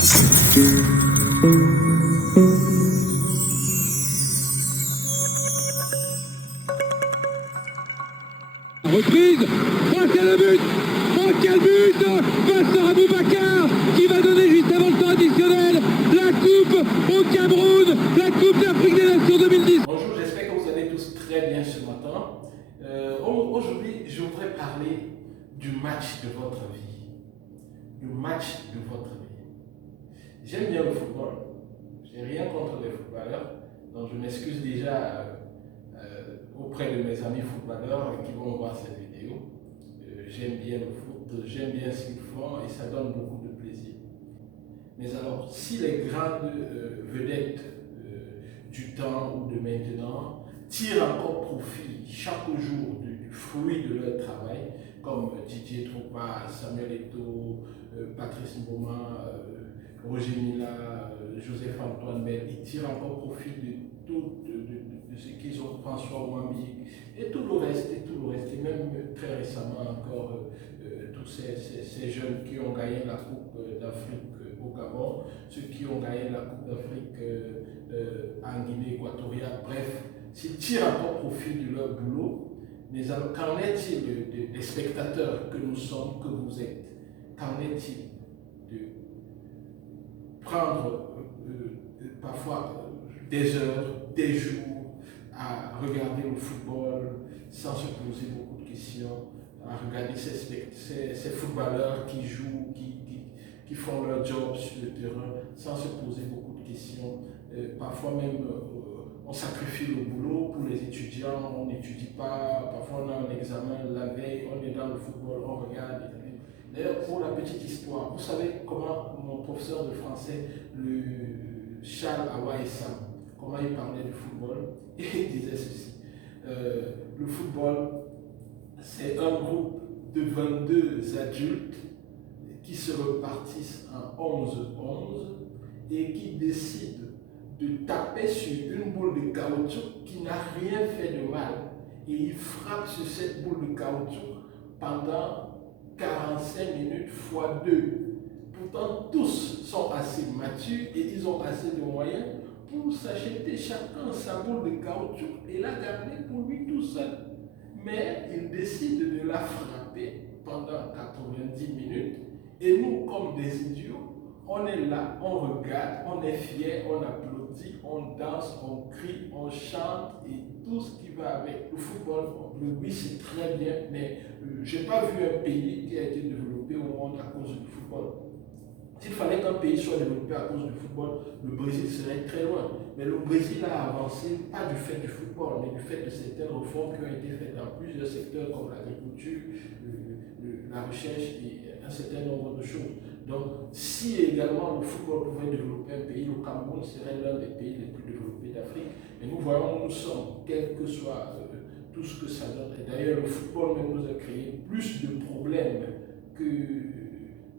Reprise, oh quel but, oh quel but, Vincent Aboubakar qui va donner juste avant le temps additionnel la coupe au Cameroun, la coupe d'Afrique des Nations 2010. Bonjour, j'espère que vous allez tous très bien ce matin. Aujourd'hui, je voudrais parler du match de votre vie. Du match de votre vie. J'aime bien le football. Je n'ai rien contre les footballeurs, donc je m'excuse déjà auprès de mes amis footballeurs qui vont voir cette vidéo. J'aime bien le foot, j'aime bien ce qu'ils font et ça donne beaucoup de plaisir. Mais alors, si les grandes vedettes du temps ou de maintenant tirent encore profit chaque jour du fruit de leur travail, comme Didier Drogba, Samuel Eto'o, Patrice Mboma, Roger Mila, Joseph-Antoine Bell, ils tirent encore profit de tout de ce qu'ils ont, François Ouambi, et tout le reste, et même très récemment encore, tous ces jeunes qui ont gagné la Coupe d'Afrique au Gabon, ceux qui ont gagné la Coupe d'Afrique en Guinée équatoriale, bref, s'ils tirent encore profit de leur boulot, mais alors qu'en est-il des spectateurs que nous sommes, que vous êtes? Qu'en est-il de prendre parfois des heures, des jours à regarder le football sans se poser beaucoup de questions, à regarder ces footballeurs qui jouent, qui font leur job sur le terrain sans se poser beaucoup de questions. Parfois même, on sacrifie le boulot pour les étudiants, on n'étudie pas, parfois on a un examen la veille, on est dans le football, on regarde. D'ailleurs, pour la petite histoire, vous savez comment mon professeur de français, le Charles Awaïsam, comment il parlait du football, et il disait ceci. Le football, c'est un groupe de 22 adultes qui se repartissent en 11-11 et qui décident de taper sur une boule de caoutchouc qui n'a rien fait de mal. Et ils frappent sur cette boule de caoutchouc pendant 45 minutes fois 2. Pourtant, tous sont assez matures et ils ont assez de moyens pour s'acheter chacun sa boule de caoutchouc et la garder pour lui tout seul. Mais ils décident de la frapper pendant 90 minutes et nous, comme des idiots, on est là, on regarde, on est fiers, on applaudit, on danse, on crie, on chante et tout ce qui va avec. Le football, le rugby, c'est très bien, mais je n'ai pas vu un pays qui a été développé au monde à cause du football. S'il fallait qu'un pays soit développé à cause du football, le Brésil serait très loin. Mais le Brésil a avancé, pas du fait du football, mais du fait de certaines réformes qui ont été faites dans plusieurs secteurs comme l'agriculture, la recherche et un certain nombre de choses. Donc, si également le football pouvait développer un pays, le Cameroun serait l'un des pays les plus développés d'Afrique. Et nous voyons où nous sommes, quel que soit tout ce que ça donne. Et d'ailleurs, le football même nous a créé plus de problèmes que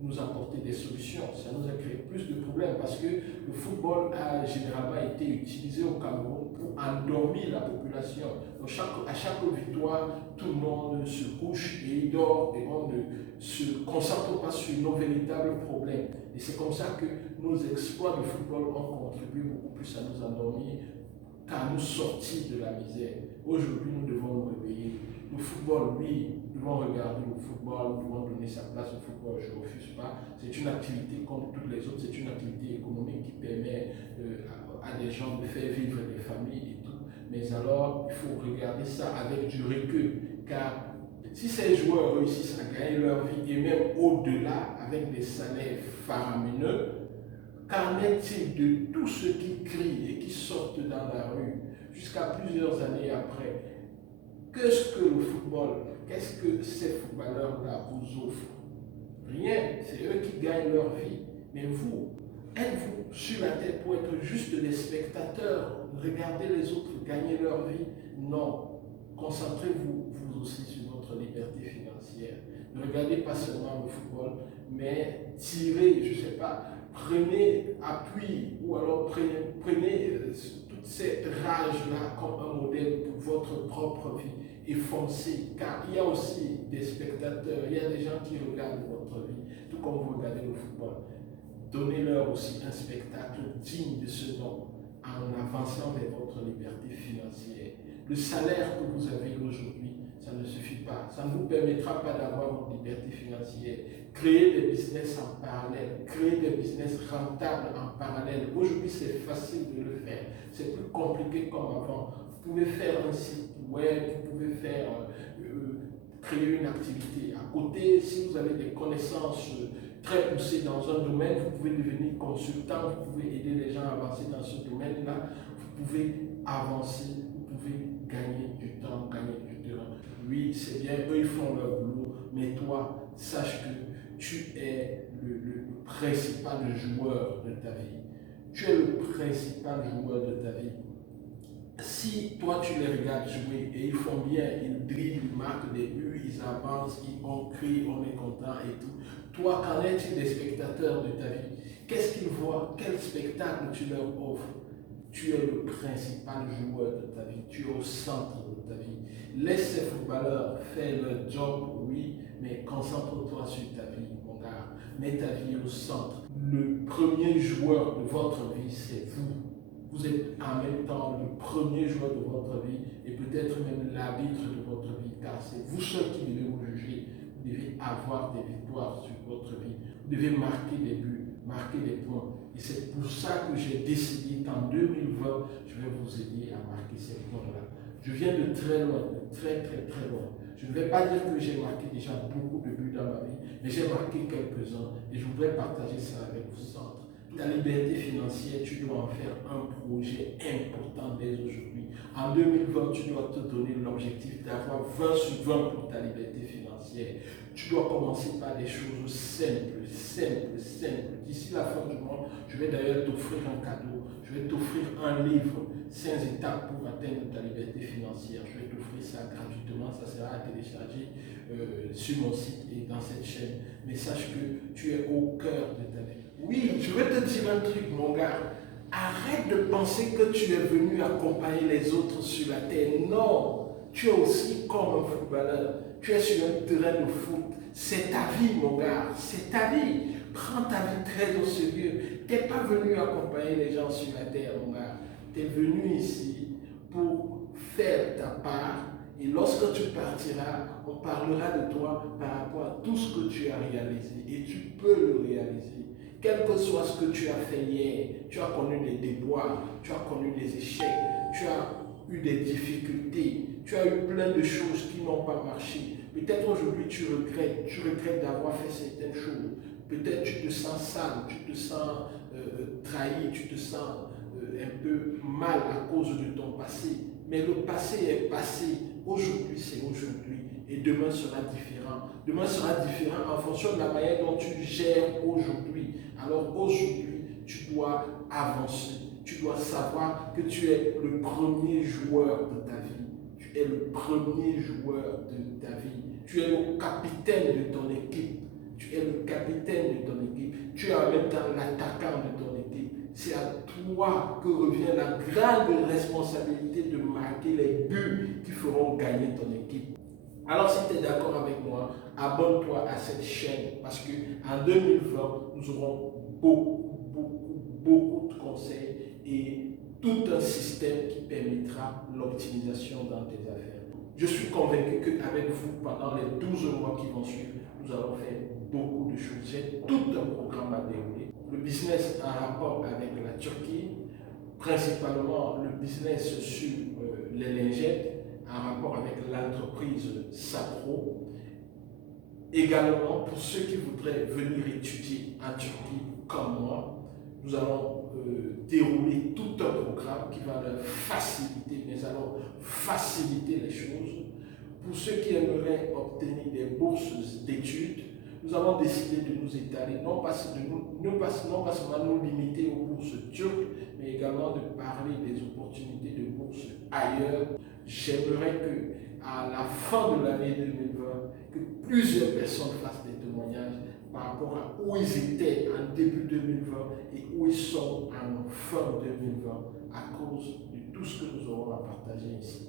nous apporter des solutions. Ça nous a créé plus de problèmes parce que le football a généralement été utilisé au Cameroun pour endormir la population. Donc à chaque victoire, tout le monde se couche et il dort et on ne se concentre pas sur nos véritables problèmes. Et c'est comme ça que nos exploits de football ont contribué beaucoup plus à nous endormir qu'à nous sortir de la misère. Aujourd'hui, nous devons nous réveiller. Le football, oui, nous devons regarder le football, nous devons donner sa place au football, je ne refuse pas. C'est une activité comme toutes les autres, c'est une activité économique qui permet à des gens de faire vivre des familles et tout. Mais alors, il faut regarder ça avec du recul, car si ces joueurs réussissent à gagner leur vie et même au-delà avec des salaires faramineux, qu'en est-il de tous ceux qui crient et qui sortent dans la rue jusqu'à plusieurs années après? Qu'est-ce que le football, qu'est-ce que ces footballeurs-là vous offrent? Rien, c'est eux qui gagnent leur vie. Mais vous, êtes-vous sur la tête pour être juste des spectateurs, regarder les autres gagner leur vie? Non. Concentrez-vous, vous aussi, sur votre liberté financière. Ne regardez pas seulement le football, mais tirez, je ne sais pas, prenez appui ou alors prenez toute cette rage-là comme un modèle pour votre propre vie et foncez, car il y a aussi des spectateurs, il y a des gens qui regardent votre vie, tout comme vous regardez le football. donnez-leur aussi un spectacle digne de ce nom en avançant vers votre liberté financière. Le salaire que vous avez aujourd'hui, ça ne suffit pas. Ça ne vous permettra pas d'avoir votre liberté financière. Créez des business en parallèle, créez des business rentables en parallèle. Aujourd'hui, c'est facile de le faire. C'est plus compliqué comme avant. Vous pouvez faire un site web, vous pouvez faire créer une activité. À côté, si vous avez des connaissances très poussées dans un domaine, vous pouvez devenir consultant, vous pouvez aider les gens à avancer dans ce domaine-là, vous pouvez avancer, vous pouvez gagner du temps, gagner du terrain. Oui, c'est bien, eux ils font leur boulot, mais toi, sache que tu es le principal joueur de ta vie. Tu es le principal joueur de ta vie. Si toi tu les regardes jouer et ils font bien, ils dribblent, ils marquent des buts, ils avancent, on crie, on est content et tout. Toi, qu'en es-tu des spectateurs de ta vie? Qu'est-ce qu'ils voient? Quel spectacle tu leur offres? Tu es le principal joueur de ta vie, tu es au centre de ta vie. Laisse ces footballeurs faire leur job, oui, mais concentre-toi sur ta vie, mon gars. Mets ta vie au centre. Le premier joueur de votre vie, c'est vous. Vous êtes en même temps le premier joueur de votre vie et peut-être même l'arbitre de votre vie, car c'est vous seul qui devez vous juger. Vous devez avoir des victoires sur votre vie. Vous devez marquer des buts, marquer des points. Et c'est pour ça que j'ai décidé qu'en 2020, je vais vous aider à marquer ces points-là. Je viens de très loin, de très loin. Je ne vais pas dire que j'ai marqué déjà beaucoup de buts dans ma vie, mais j'ai marqué quelques-uns et je voudrais partager ça avec vous centre. Ta liberté financière, tu dois en faire un projet important dès aujourd'hui. En 2020, tu dois te donner l'objectif d'avoir 20 sur 20 pour ta liberté financière. Tu dois commencer par des choses simples. D'ici la fin du mois, je vais d'ailleurs t'offrir un cadeau. Je vais t'offrir un livre, 5 étapes pour atteindre ta liberté financière. Je vais t'offrir ça gratuitement. Ça sera à télécharger sur mon site et dans cette chaîne. Mais sache que tu es au cœur de ta vie. Oui, je vais te dire un truc, mon gars. Arrête de penser que tu es venu accompagner les autres sur la terre. Non, tu es aussi comme un footballeur. Tu es sur un terrain de foot. C'est ta vie, mon gars. C'est ta vie. Prends ta vie très au sérieux. Tu n'es pas venu accompagner les gens sur la terre, mon gars. Tu es venu ici pour faire ta part. Et lorsque tu partiras, on parlera de toi par rapport à tout ce que tu as réalisé. Et tu peux le réaliser. Quel que soit ce que tu as fait hier, tu as connu des déboires, tu as connu des échecs, tu as eu des difficultés, tu as eu plein de choses qui n'ont pas marché. Peut-être aujourd'hui tu regrettes d'avoir fait certaines choses. Peut-être tu te sens sale, tu te sens trahi, tu te sens un peu mal à cause de ton passé. Mais le passé est passé. Aujourd'hui, c'est aujourd'hui. Et demain sera différent. Demain sera différent en fonction de la manière dont tu gères aujourd'hui. Alors aujourd'hui, tu dois avancer. Tu dois savoir que tu es le premier joueur de ta vie. Tu es le premier joueur de ta vie. Tu es le capitaine de ton équipe. Tu es le capitaine de ton équipe. Tu es en même temps l'attaquant de ton équipe. C'est à toi que revient la grande responsabilité de marquer les buts qui feront gagner ton équipe. Alors si tu es d'accord avec moi, abonne-toi à cette chaîne parce qu'en 2020, nous aurons beaucoup de conseils et tout un système qui permettra l'optimisation dans tes affaires. Je suis convaincu qu'avec vous, pendant les 12 mois qui vont suivre, nous allons faire beaucoup de choses. J'ai tout un programme à dérouler. Le business en rapport avec la Turquie, principalement le business sur les lingettes, en rapport avec l'entreprise Sapro. Également, pour ceux qui voudraient venir étudier en Turquie comme moi, nous allons dérouler tout un programme qui va leur faciliter, mais allons faciliter les choses. Pour ceux qui aimeraient obtenir des bourses d'études, nous avons décidé de nous étaler, non pas seulement nous limiter aux bourses turques, mais également de parler des opportunités de bourses ailleurs. J'aimerais qu'à la fin de l'année 2020, que plusieurs personnes fassent des témoignages par rapport à où ils étaient en début 2020 et où ils sont en fin 2020 à cause de tout ce que nous aurons à partager ici.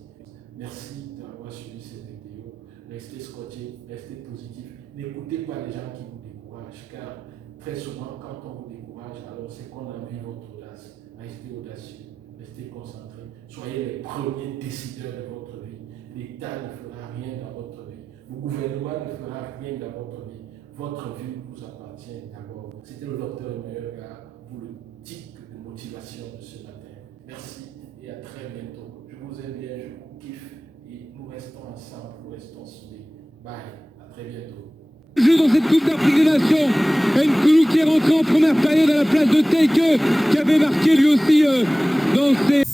Merci d'avoir suivi cette vidéo. Restez scotchés, restez positifs. N'écoutez pas les gens qui vous découragent, car très souvent, quand on vous décourage, courage, alors c'est qu'on envie votre audace. Restez audacieux, restez concentrés. Soyez les premiers décideurs de votre vie. L'État ne fera rien dans votre vie. Le gouvernement ne fera rien dans votre vie. Votre vie vous appartient d'abord. C'était le docteur Meyoga pour le titre de motivation de ce matin. Merci et à très bientôt. Je vous aime bien, je vous kiffe et nous restons ensemble, nous restons soudés. Bye, à très bientôt. Jeu dans cette Coupe d'Afrique des Nations. Nkoulou qui est rentré en première période à la place de Teike, qui avait marqué lui aussi dans ses...